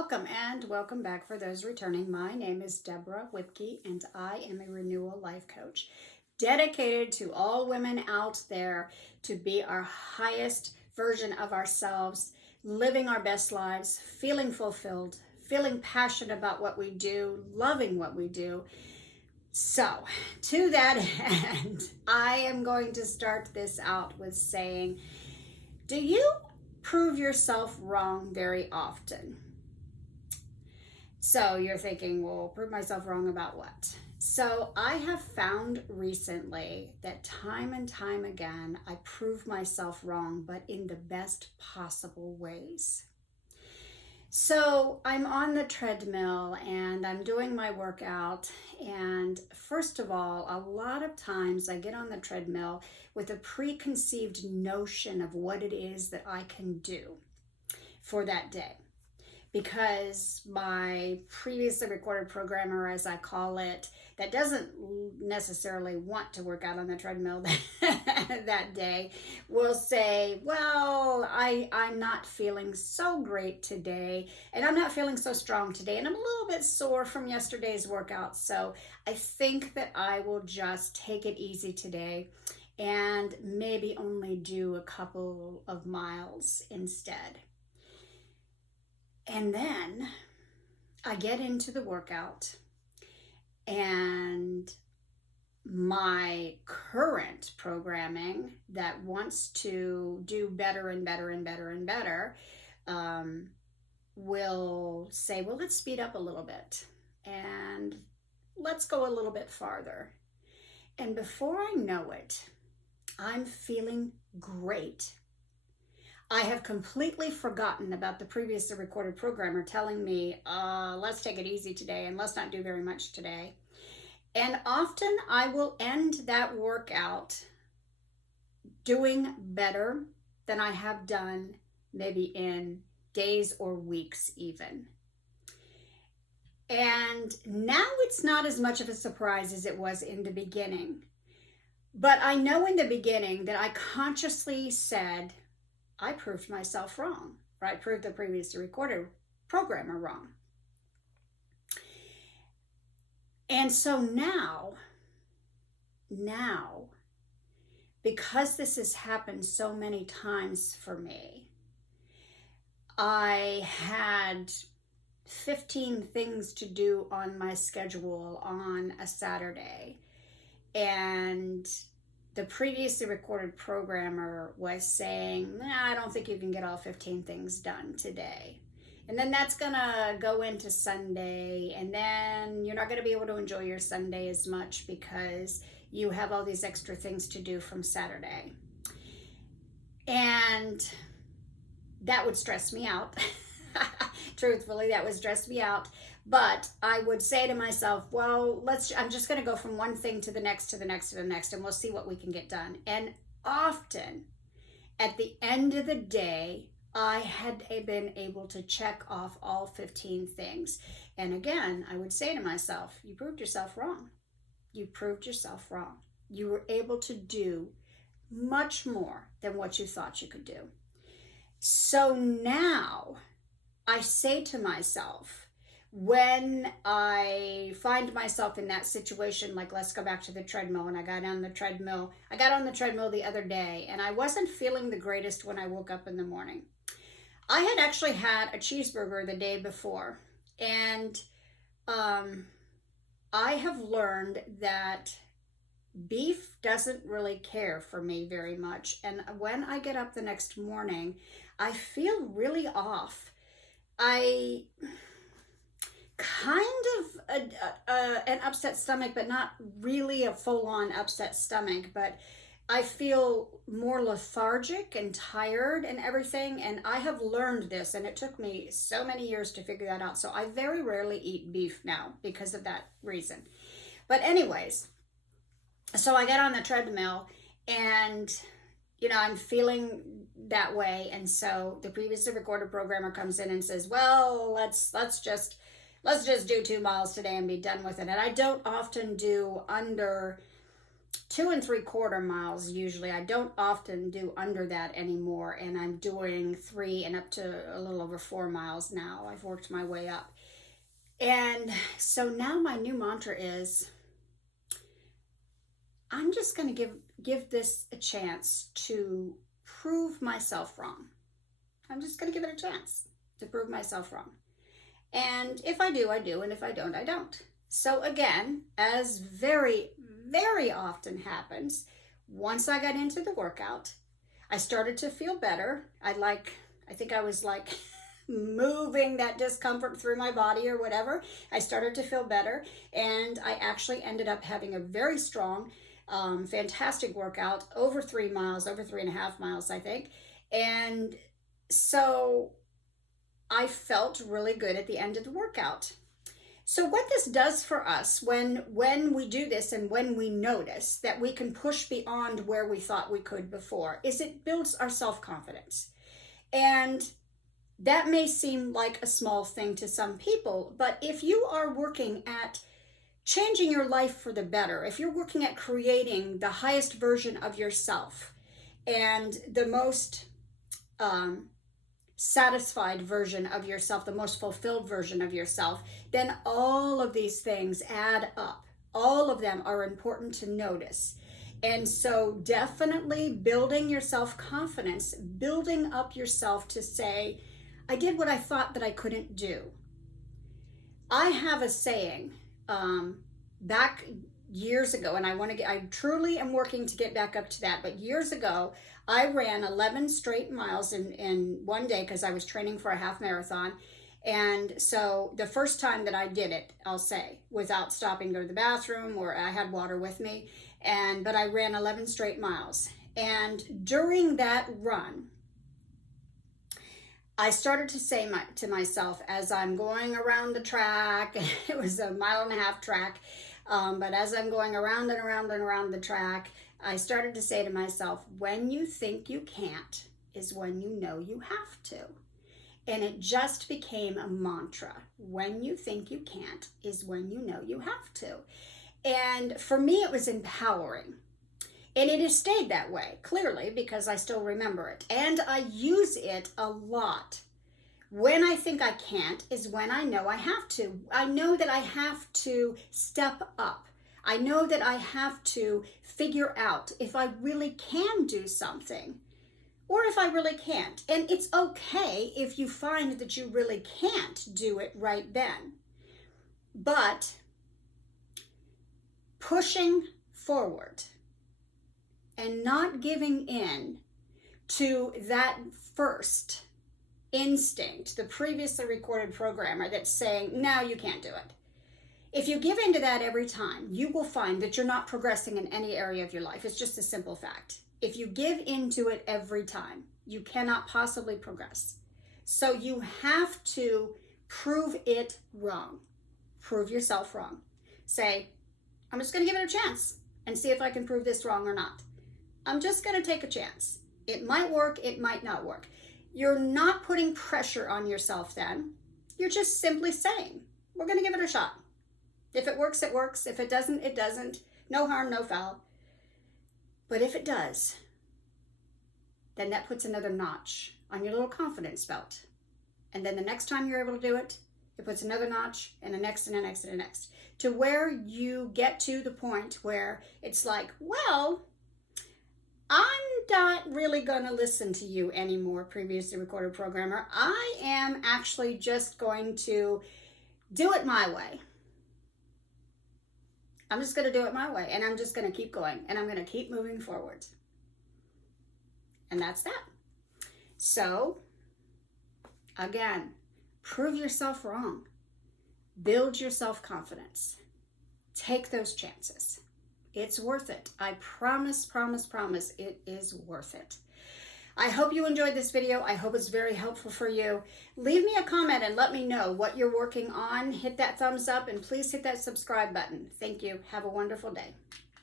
Welcome and welcome back for those returning. My name is Deborah Whipke and I am a renewal life coach dedicated to all women out there to be our highest version of ourselves, living our best lives, feeling fulfilled, feeling passionate about what we do, loving what we do. So, to that end, I am going to start this out with saying, do you prove yourself wrong very often? So you're thinking, well, prove myself wrong about what? So I have found recently that time and time again, I prove myself wrong, but in the best possible ways. So I'm on the treadmill and I'm doing my workout. And first of all, a lot of times I get on the treadmill with a preconceived notion of what it is that I can do for that day, because my previously recorded programmer, as I call it, that doesn't necessarily want to work out on the treadmill that day, will say, well, I'm not feeling so great today, and I'm not feeling so strong today, and I'm a little bit sore from yesterday's workout, so I think that I will just take it easy today and maybe only do a couple of miles instead. And then I get into the workout and my current programming that wants to do better and better and better and better will say, well, let's speed up a little bit and let's go a little bit farther. And before I know it, I'm feeling great. I have completely forgotten about the previously recorded programmer telling me, let's take it easy today and let's not do very much today. And often I will end that workout doing better than I have done maybe in days or weeks even. And now it's not as much of a surprise as it was in the beginning. But I know in the beginning that I consciously said, I proved myself wrong, or I proved the previously recorded programmer wrong. And so now, because this has happened so many times for me, I had 15 things to do on my schedule on a Saturday, and the previously recorded programmer was saying, I don't think you can get all 15 things done today. And then that's gonna go into Sunday, and then you're not gonna be able to enjoy your Sunday as much because you have all these extra things to do from Saturday. And that would stress me out. Truthfully, that would stress me out. But I would say to myself, well, I'm just going to go from one thing to the next, to the next, to the next, and we'll see what we can get done. And often, at the end of the day, I had been able to check off all 15 things. And again, I would say to myself, you proved yourself wrong. You proved yourself wrong. You were able to do much more than what you thought you could do. So now I say to myself, when I find myself in that situation, like let's go back to the treadmill, and I got on the treadmill the other day, and I wasn't feeling the greatest when I woke up in the morning. I had actually had a cheeseburger the day before, and I have learned that beef doesn't really care for me very much, and when I get up the next morning, I feel really off. I kind of an upset stomach, but not really a full-on upset stomach, but I feel more lethargic and tired and everything, and I have learned this, and it took me so many years to figure that out, so I very rarely eat beef now because of that reason. But anyways, so I get on the treadmill, and I'm feeling that way, and so the previously recorded programmer comes in and says, well, let's just do 2 miles today and be done with it. And I don't often do under 2 3/4 miles usually. I don't often do under that anymore, and I'm doing 3 and up to a little over 4 miles now. I've worked my way up. And so now my new mantra is, I'm just going to give this a chance to prove myself wrong. I'm just going to give it a chance to prove myself wrong. And if I do, I do. And if I don't, I don't. So again, as very, very often happens, once I got into the workout, I started to feel better. I think I was like moving that discomfort through my body or whatever. I started to feel better, and I actually ended up having a very strong, fantastic workout, over 3 miles, over 3.5 miles, I think. And so I felt really good at the end of the workout. So what this does for us when we do this and when we notice that we can push beyond where we thought we could before is it builds our self-confidence. And that may seem like a small thing to some people, but if you are working at changing your life for the better, if you're working at creating the highest version of yourself and the most satisfied version of yourself, the most fulfilled version of yourself, then all of these things add up. All of them are important to notice. And so definitely building your self-confidence, building up yourself to say, I did what I thought that I couldn't do. I have a saying back years ago, and I truly am working to get back up to that, but years ago, I ran 11 straight miles in one day because I was training for a half marathon. And so the first time that I did it, I'll say, without stopping to go to the bathroom, or I had water with me, but I ran 11 straight miles. And during that run, I started to say to myself, as I'm going around the track, it was a 1.5 mile track, but as I'm going around and around and around the track, I started to say to myself, when you think you can't is when you know you have to. And it just became a mantra. When you think you can't is when you know you have to. And for me, it was empowering. And it has stayed that way, clearly, because I still remember it. And I use it a lot. When I think I can't is when I know I have to. I know that I have to step up. I know that I have to figure out if I really can do something or if I really can't. And it's okay if you find that you really can't do it right then. But pushing forward and not giving in to that first instinct, the previously recorded programmer that's saying, no, you can't do it. If you give into that every time, you will find that you're not progressing in any area of your life. It's just a simple fact. If you give into it every time, you cannot possibly progress. So you have to prove it wrong. Prove yourself wrong. Say, I'm just going to give it a chance and see if I can prove this wrong or not. I'm just going to take a chance. It might work, it might not work. You're not putting pressure on yourself then. You're just simply saying, we're going to give it a shot. If it works, it works. If it doesn't, it doesn't. No harm, no foul. But if it does, then that puts another notch on your little confidence belt. And then the next time you're able to do it, it puts another notch and the next and the next and the next. To where you get to the point where it's like, well, I'm not really going to listen to you anymore, previously recorded programmer. I am actually just going to do it my way. I'm just going to do it my way, and I'm just going to keep going, and I'm going to keep moving forward. And that's that. So, again, prove yourself wrong. Build your self-confidence. Take those chances. It's worth it. I promise, promise, promise it is worth it. I hope you enjoyed this video. I hope it's very helpful for you. Leave me a comment and let me know what you're working on. Hit that thumbs up and please hit that subscribe button. Thank you. Have a wonderful day.